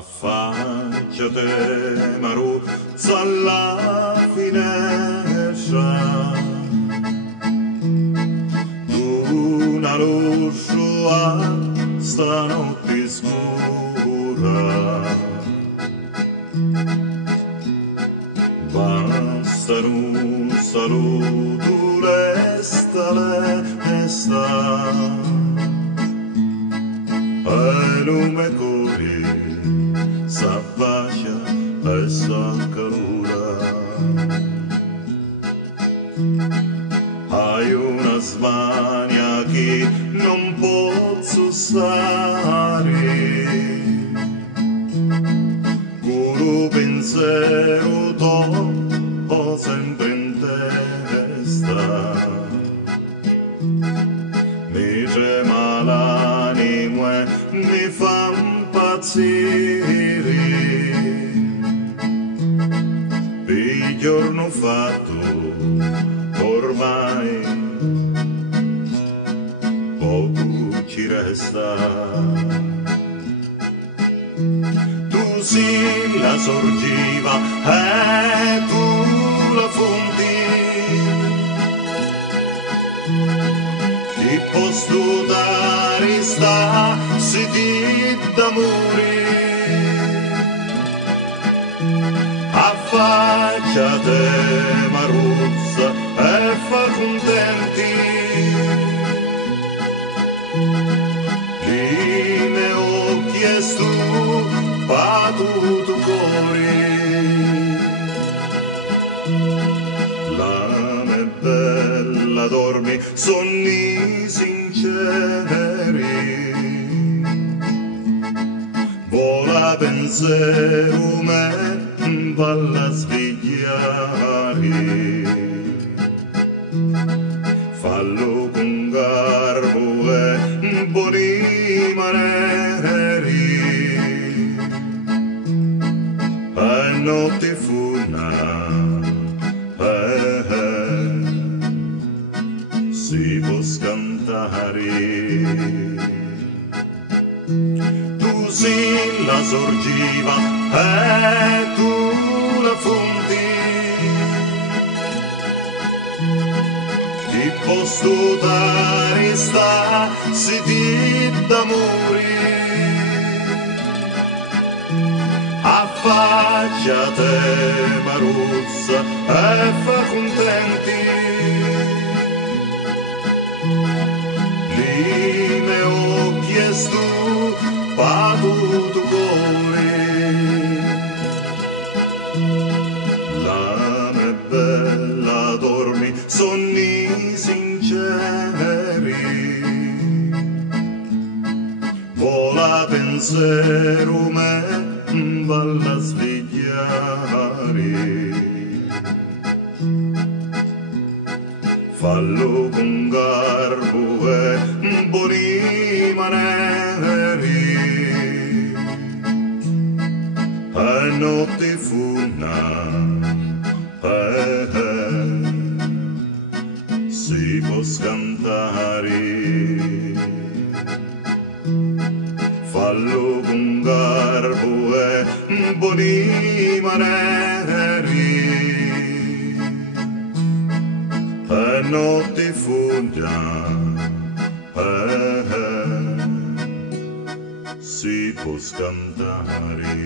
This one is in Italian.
Affacciate Maruzza alla finestra d'una luce a stanotte scura. Basta un saluto, resta e non me corri, s'abbascia e s'accalura. Hai una smania che non posso stare, curo pensiero t'ho sempre in testa. Mi trema l'anima e mi fa impazzire per il giorno fatto ormai poco ci resta. Tu sei la sorgiva e tu la fonte, ti posso dare sta sete d'amore. Affacciate Maruzza e fa contenti i miei occhi e tu pa tutto cuore. La mia bella dormi sonni sinceri, vola pensiero me valla a svegliare. Fallo con garbo e buoni maneri e notte funa si può scantare. Tu sei la sorgiva e tu la fonte, ti posso dare sta sete d'amore. Affacciate Maruzza e fa contenti i miei occhi e tu pa tutto cuore. La mia bella dormi sonni sinceri, vola pensiero me valla a svegliare. Fallo con garbo e buoni maneri e notte funa si può scantare. Fallo con garbo e buoni maneri e notte funa si può scantare.